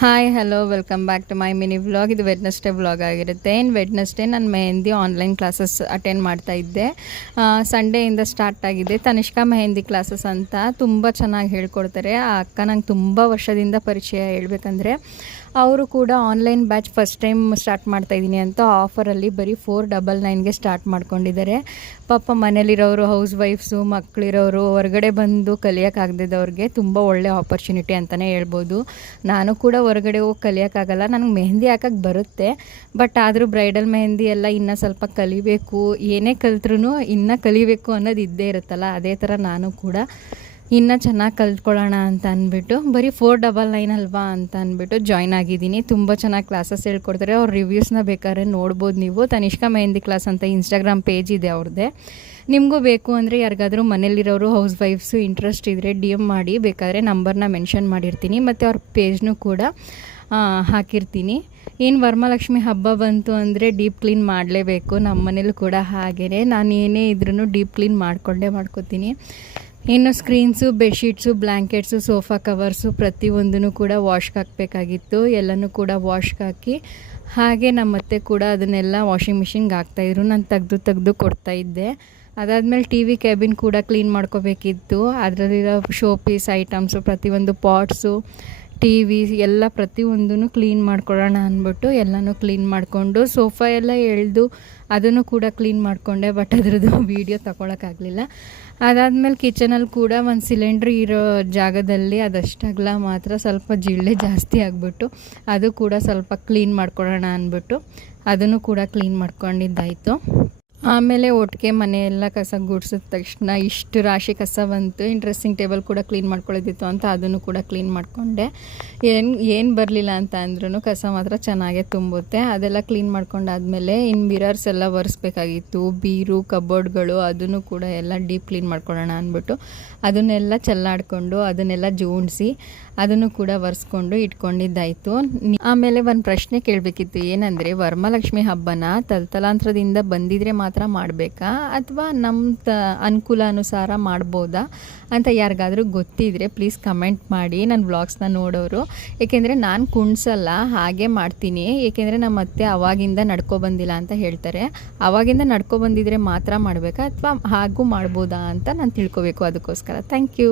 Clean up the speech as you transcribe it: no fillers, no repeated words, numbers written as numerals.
Hi hello welcome back to my mini vlog. ಇದು Wednesday vlog ಆಗಿರುತ್ತೆ. Wednesday ನಾನು mehndi online classes attend ಮಾಡ್ತಾ ಇದ್ದೆ. ಸಂಡೇಯಿಂದ ಸ್ಟಾರ್ಟ್ ಆಗಿದೆ. ತನಿಷ್ಕಾ ಮೆಹಂದಿ ಕ್ಲಾಸಸ್ ಅಂತ ತುಂಬ ಚೆನ್ನಾಗಿ ಹೇಳ್ಕೊಡ್ತಾರೆ. ಆ ಅಕ್ಕ ನಂಗೆ ತುಂಬ ವರ್ಷದಿಂದ ಪರಿಚಯ. ಹೇಳ್ಬೇಕಂದ್ರೆ ಅವರು ಕೂಡ online batch first time start ಮಾಡ್ತಾಯಿದ್ದೀನಿ ಅಂತ ಆಫರಲ್ಲಿ ಬರೀ 499ಗೆ ಸ್ಟಾರ್ಟ್ ಮಾಡ್ಕೊಂಡಿದ್ದಾರೆ. ಪಾಪ ಮನೇಲಿರೋರು ಹೌಸ್ ವೈಫ್ಸು ಮಕ್ಕಳಿರೋರು ಹೊರಗಡೆ ಬಂದು ಕಲಿಯೋಕ್ಕಾಗದಿದ್ದವ್ರಿಗೆ ತುಂಬ ಒಳ್ಳೆ ಆಪರ್ಚುನಿಟಿ ಅಂತಲೇ ಹೇಳ್ಬೋದು. ನಾನು ಕೂಡ ಹೊರಗಡೆ ಹೋಗಿ ಕಲಿಯೋಕ್ಕಾಗಲ್ಲ. ನನಗೆ ಮೆಹಂದಿ ಹಾಕೋಕ್ಕೆ ಬರುತ್ತೆ, ಬಟ್ ಆದರೂ ಬ್ರೈಡಲ್ ಮೆಹಂದಿ ಎಲ್ಲ ಇನ್ನೂ ಸ್ವಲ್ಪ ಕಲಿಬೇಕು. ಏನೇ ಕಲ್ತ್ರೂ ಇನ್ನೂ ಕಲಿಬೇಕು ಅನ್ನೋದು ಇದ್ದೇ ಇರುತ್ತಲ್ಲ, ಅದೇ ಥರ ನಾನು ಕೂಡ ಇನ್ನೂ ಚೆನ್ನಾಗಿ ಕಲ್ತ್ಕೊಳ್ಳೋಣ ಅಂತ ಅಂದ್ಬಿಟ್ಟು ಬರೀ 499 ಅಲ್ವಾ ಅಂತ ಅಂದ್ಬಿಟ್ಟು ಜಾಯ್ನ್ ಆಗಿದ್ದೀನಿ. ತುಂಬ ಚೆನ್ನಾಗಿ ಕ್ಲಾಸಸ್ ಹೇಳ್ಕೊಡ್ತಾರೆ. ಅವ್ರ ರಿವ್ಯೂಸ್ನ ಬೇಕಾದ್ರೆ ನೋಡ್ಬೋದು ನೀವು. ತನಿಷ್ಕಾ ಮೆಹಂದಿ ಕ್ಲಾಸ್ ಅಂತ ಇನ್ಸ್ಟಾಗ್ರಾಮ್ ಪೇಜ್ ಇದೆ ಅವ್ರದ್ದೇ. ನಿಮಗೂ ಬೇಕು ಅಂದರೆ ಯಾರಿಗಾದರೂ ಮನೇಲಿರೋರು ಹೌಸ್ ವೈಫ್ಸು ಇಂಟ್ರೆಸ್ಟ್ ಇದ್ದರೆ DM ಮಾಡಿ, ಬೇಕಾದರೆ ನಂಬರ್ನ ಮೆನ್ಷನ್ ಮಾಡಿರ್ತೀನಿ ಮತ್ತು ಅವ್ರ ಪೇಜ್ನೂ ಕೂಡ ಹಾಕಿರ್ತೀನಿ. ಏನು ವರಮಹಾಲಕ್ಷ್ಮಿ ಹಬ್ಬ ಬಂತು ಅಂದರೆ ಡೀಪ್ ಕ್ಲೀನ್ ಮಾಡಲೇಬೇಕು. ನಮ್ಮ ಮನೇಲೂ ಕೂಡ ಹಾಗೆಯೇ. ನಾನು ಏನೇ ಇದ್ರೂ ಡೀಪ್ ಕ್ಲೀನ್ ಮಾಡ್ಕೋತೀನಿ. ಇನ್ನು screens, bedsheets, blankets, sofa covers ಪ್ರತಿಯೊಂದೂ ಕೂಡ ವಾಶ್ಗೆ ಹಾಕಬೇಕಾಗಿತ್ತು. ಎಲ್ಲನೂ ಕೂಡ ವಾಶ್ಗೆ ಹಾಕಿ ಹಾಗೆ ನಮ್ಮತ್ತೆ ಕೂಡ ಅದನ್ನೆಲ್ಲ ವಾಷಿಂಗ್ ಮಿಷಿನ್ಗೆ ಹಾಕ್ತಾಯಿದ್ರು. ನಾನು ತೆಗೆದು ಕೊಡ್ತಾಯಿದ್ದೆ. ಅದಾದಮೇಲೆ TV ಕ್ಯಾಬಿನ್ ಕೂಡ ಕ್ಲೀನ್ ಮಾಡ್ಕೋಬೇಕಿತ್ತು. ಅದರಲ್ಲಿರೋ ಶೋ ಪೀಸ್ ಐಟಮ್ಸು, ಪ್ರತಿಯೊಂದು ಪಾಟ್ಸು, TV ಎಲ್ಲ ಪ್ರತಿಯೊಂದೂ ಕ್ಲೀನ್ ಮಾಡ್ಕೊಳ್ಳೋಣ ಅಂದ್ಬಿಟ್ಟು ಎಲ್ಲನೂ ಕ್ಲೀನ್ ಮಾಡಿಕೊಂಡು ಸೋಫಾ ಎಲ್ಲ ಎಳೆದು ಅದನ್ನು ಕೂಡ ಕ್ಲೀನ್ ಮಾಡಿಕೊಂಡೆ. ಬಟ್ ಅದರದ್ದು ವೀಡಿಯೋ ತಗೊಳಕ್ಕಾಗಲಿಲ್ಲ. ಅದಾದಮೇಲೆ ಕಿಚನಲ್ಲಿ ಕೂಡ ಒಂದು ಸಿಲಿಂಡ್ರ್ ಇರೋ ಜಾಗದಲ್ಲಿ ಅದಷ್ಟಗಲ ಮಾತ್ರ ಸ್ವಲ್ಪ ಜಿಳ್ಳೆ ಜಾಸ್ತಿ ಆಗಿಬಿಟ್ಟು ಅದು ಕೂಡ ಸ್ವಲ್ಪ ಕ್ಲೀನ್ ಮಾಡ್ಕೊಳ್ಳೋಣ ಅಂದ್ಬಿಟ್ಟು ಅದನ್ನು ಕೂಡ ಕ್ಲೀನ್ ಮಾಡ್ಕೊಂಡಿದ್ದಾಯಿತು. ಆಮೇಲೆ ಒಟ್ಟಿಗೆ ಮನೆಯೆಲ್ಲ ಕಸ ಗುಡಿಸಿದ ತಕ್ಷಣ ಇಷ್ಟು ರಾಶಿ ಕಸ ಬಂತು. ಡ್ರೆಸ್ಸಿಂಗ್ ಟೇಬಲ್ ಕೂಡ ಕ್ಲೀನ್ ಮಾಡ್ಕೊಳ್ಳೋದಿತ್ತು ಅಂತ ಅದನ್ನು ಕೂಡ ಕ್ಲೀನ್ ಮಾಡಿಕೊಂಡೆ. ಏನು ಬರಲಿಲ್ಲ ಅಂತ ಅಂದ್ರೂ ಕಸ ಮಾತ್ರ ಚೆನ್ನಾಗೇ ತುಂಬುತ್ತೆ. ಅದೆಲ್ಲ ಕ್ಲೀನ್ ಮಾಡ್ಕೊಂಡಾದ್ಮೇಲೆ ಇನ್ನು ಮಿರರ್ಸ್ ಎಲ್ಲ ಒರೆಸ್ಬೇಕಾಗಿತ್ತು. ಬೀರು, ಕಬೋರ್ಡ್ಗಳು ಅದನ್ನು ಕೂಡ ಎಲ್ಲ ಡೀಪ್ ಕ್ಲೀನ್ ಮಾಡ್ಕೊಳ್ಳೋಣ ಅಂದ್ಬಿಟ್ಟು ಅದನ್ನೆಲ್ಲ ಚೆಲ್ಲಾಡಿಕೊಂಡು ಅದನ್ನೆಲ್ಲ ಜೋಡಿಸಿ ಅದನ್ನು ಕೂಡ ಒರೆಸ್ಕೊಂಡು ಇಟ್ಕೊಂಡಿದ್ದಾಯಿತು. ಆಮೇಲೆ ಒಂದು ಪ್ರಶ್ನೆ ಕೇಳಬೇಕಿತ್ತು. ಏನಂದರೆ ವರಮಹಾಲಕ್ಷ್ಮಿ ಹಬ್ಬನ ತಲತಲಾಂತರದಿಂದ ಬಂದಿದ್ರೆ ಮಾತ್ರ ಮಾಡಬೇಕಾ ಅಥವಾ ನಮ್ಮ ಅನುಕೂಲಾನುಸಾರ ಮಾಡ್ಬೋದಾ ಅಂತ ಯಾರಿಗಾದರೂ ಗೊತ್ತಿದ್ರೆ ಪ್ಲೀಸ್ ಕಮೆಂಟ್ ಮಾಡಿ. ನನ್ನ ವ್ಲಾಗ್ಸ್ನ ನೋಡೋರು, ಏಕೆಂದರೆ ನಾನು ಕುಣ್ಸಲ್ಲ, ಹಾಗೆ ಮಾಡ್ತೀನಿ. ಏಕೆಂದರೆ ನಮ್ಮ ಅತ್ತೆ ಅವಾಗಿಂದ ನಡ್ಕೊಬಂದಿಲ್ಲ ಅಂತ ಹೇಳ್ತಾರೆ. ಅವಾಗಿಂದ ನಡ್ಕೊಬಂದಿದ್ರೆ ಮಾತ್ರ ಮಾಡಬೇಕಾ ಅಥವಾ ಹಾಗೂ ಮಾಡ್ಬೋದಾ ಅಂತ ನಾನು ತಿಳ್ಕೊಬೇಕು. ಅದಕ್ಕೋಸ್ಕರ ಥ್ಯಾಂಕ್ ಯು.